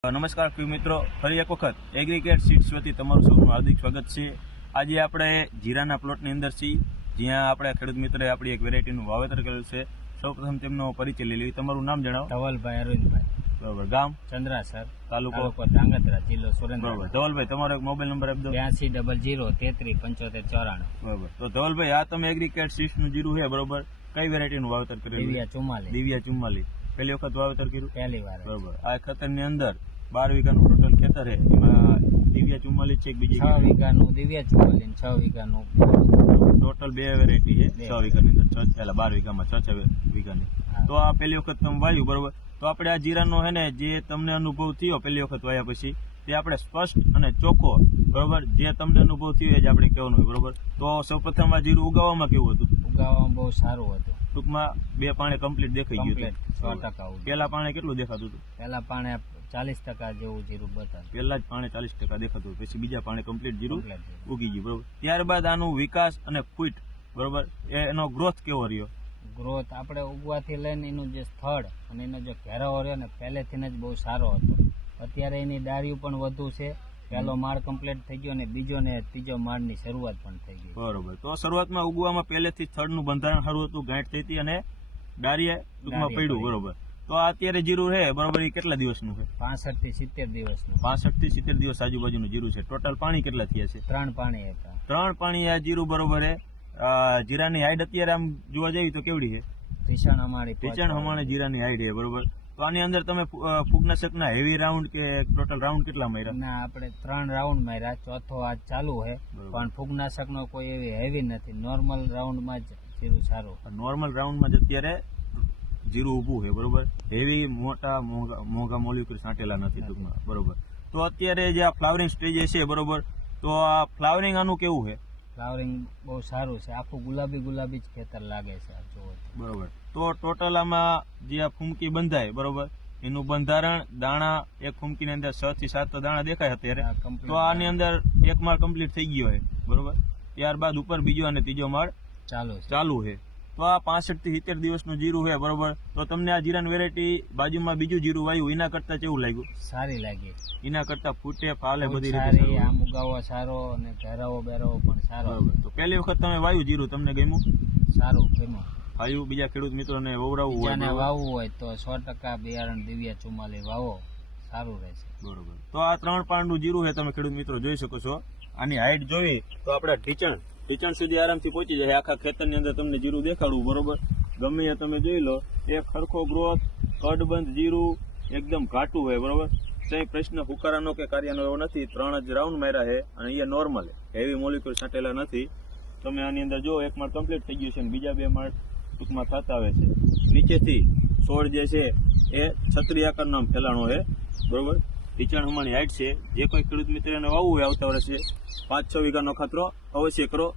નમસ્કાર ખેડૂત મિત્રો, ફરી એક વખત એગ્રીકેટ સીડ્સ વતી તમારું સૌનું હાર્દિક સ્વાગત છે। આજે આપણે જીરાના પ્લોટની અંદર છીએ, જ્યાં આપણે ખેડૂત મિત્રએ આપણી એક વેરાયટીનું વાવેતર કરેલું છે। સૌપ્રથમ તેમનો પરિચય લઈ લઈએ। તમારું નામ જણાવો। ધવલભાઈ અરવિંદભાઈ, બરોબર। ગામ ચંદ્રાસર, તાલુકો ધાંગધ્રા, જિલ્લો સુરેન્દ્રનગર। બરોબર। ધવલભાઈ, તમારો એક મોબાઈલ નંબર આપી દો। 8200337594। બરોબર। તો ધવલભાઈ, આ તમે એગ્રીકેટ સીડ્સનું જીરું છે, બરોબર, કઈ વેરાયટીનું વાવેતર કરેલું? દિવ્યા 44। પહેલી વખત વાવેતર કર્યું? પહેલી વાર। બરોબર। આ ખેતરની અંદર 12 વીઘાનું ટોટલ ખેતર છે, એમાં દિવ્યા 44 છે, બીજી 6 વીઘાનું દિવ્યા 44, 6 વીઘાનું ટોટલ 2 વેરાયટી છે 6 વીઘાની અંદર, 12 વીઘામાં 6 વીઘાની। તો આ પહેલી વખત તમે વાવ્યું, બરોબર। તો આપણે આ જીરાનો છે ને, જે તમને અનુભવ થયો પહેલી વખત વાવ્યા પછી, તે આપણે સ્પષ્ટ અને ચોખ્ખો, બરોબર, જે તમને અનુભવ થયો એ જ આપણે કહેવાનું હોય, બરોબર। તો સૌપ્રથમ આ જીરું ઉગાવવામાં કેવું હતું? ઉગાવવામાં બહુ સારું હતું। ટૂંકમાં 2 પાણે કમ્પ્લીટ દેખાઈ ગયું? 100% પેલા પાણે કેટલું દેખાતું હતું? પેલા પાણે 40% જેવું જીરું બતાવ્યું। પહેલા જ પાણે 40% દેખાતું, પછી બીજા પાણે કમ્પ્લીટ જીરું ઉગી ગયું, બરોબર। ત્યારબાદ આનું વિકાસ અને ફૂટ, બરોબર, એનો ગ્રોથ કેવો રહ્યો? ગ્રોથ આપણે ઉગવાથી લઈને એનું જે સ્થળ અને એનો જે ઘેરાવો રહ્યો ને, પહેલેથી જ બહુ સારો હતો। અત્યારે એની ડાળીઓ પણ વધુ છે। પહેલો માળ કમ્પ્લીટ થઈ ગયો અને બીજો ને ત્રીજો માળની શરૂઆત પણ થઈ ગઈ, બરોબર। તો શરૂઆતમાં ઉગવામાં પહેલેથી સ્થળનું બંધારણ સારું હતું, ગાંઠ થઈ હતી અને ડાળીએ ટૂંકમાં પડ્યું, બરોબર। તો આ અત્યારે જીરું છે, બરોબર, એ કેટલા દિવસનું છે? 65 થી 70 દિવસનું। 65 થી 70 દિવસ આજુબાજુનું જીરું છે। ટોટલ પાણી કેટલા થયા છે? 3 પાણી હતા। 3 પાણી આ જીરું, બરોબર છે। જીરાની હાઈટ અત્યારે આમ જોવા જઈએ તો કેવડી છે? ટીચણ હમાણે જીરાની હાઈટ છે, બરોબર। તો આની અંદર તમે ફૂગનાશકના હેવી રાઉન્ડ કે ટોટલ રાઉન્ડ કેટલા માર્યા? ના, આપણે 3 રાઉન્ડ માર્યા, ચોથો આજ ચાલુ છે, પણ ફૂગનાશકનો કોઈ એવી હેવી નથી। નોર્મલ રાઉન્ડમાં જ જીરું સારું। નોર્મલ રાઉન્ડમાં જ અત્યારે જીરું ઊભું છે, બરોબર। હેવી મોટા મોંઘા મોલિક્યુલ છાંટેલા નથી ટૂંકમાં, બરોબર। તો અત્યારે જે આ ફ્લાવરિંગ સ્ટેજ છે, બરોબર, તો આ ફ્લાવરિંગ આનું કેવું છે? ફ્લાવરિંગ બહુ સારું છે, આખું ગુલાબી જ ખેતર લાગે છે આ જોવો, બરોબર। તો ટોટલ આમાં જે આ ફૂમકી બંધાય, બરોબર, એનું બંધારણ દાણા એક ફૂમકીની અંદર 6 થી 7 દાણા દેખાય અત્યારે। તો આની અંદર એક માળ કમ્પ્લીટ થઈ ગયો છે, બરોબર। ત્યારબાદ ઉપર બીજો અને ત્રીજો માળ ચાલુ છે। તો આ 65 થી 70 દિવસનું જીરું છે, બરોબર। તો તમને આ જીરાની વેરાયટી બાજુમાં બીજું જીરું વાવ્યું, એના કરતા કેવું લાગ્યું? સારી લાગી, એના કરતા ફૂટે ફાલે બધી રીતે આમ ઉગાવો સારો અને ઘેરાવો બેરાવો પણ સારો। તો પહેલી વખત તમે વાવ્યું જીરું, તમને ગમ્યું? સારું ગમ્યું। વાવ્યું, બીજા ખેડૂત મિત્રોને વાવવું હોય તો 100% બિયારણ દિવ્યા 44 વાવો, સારું રહેશે, બરોબર। તો આ 3 પાણનું જીરું છે, તમે ખેડૂત મિત્રો જોઈ શકો છો। આની હાઈટ જોઈ તો આપણે ઢીચણ સુધી આરામથી પહોંચી જાય। આખા ખેતરની અંદર તમને જીરું દેખાડવું, બરોબર, ગમે એ તમે જોઈ લો, એક સરખો ગ્રોથ, કડબંધ જીરું, એકદમ ઘાટું હોય, બરોબર। કઈ પ્રશ્ન હુકારાનો કે કાર્યનો એવો નથી। 3 જ રાઉન્ડ માર્યા છે અને એ નોર્મલ છે, હેવી મોલિક્યુલ છાંટેલા નથી। તમે આની અંદર જો, એક માળ કમ્પ્લીટ થઈ ગયું છે અને બીજા 2 માળ ટૂંકમાં થતા આવે છે। નીચેથી છોડ જે છે એ છત્રી આકારનો ફેલાણો છે, બરોબર। ઢીચણ હમાણી હાઈટ છે। જે કોઈ ખેડૂત મિત્રને વાવવું હોય આવતા વર્ષે 5-6 વીઘાનો ખાતરો અવશ્ય કરો।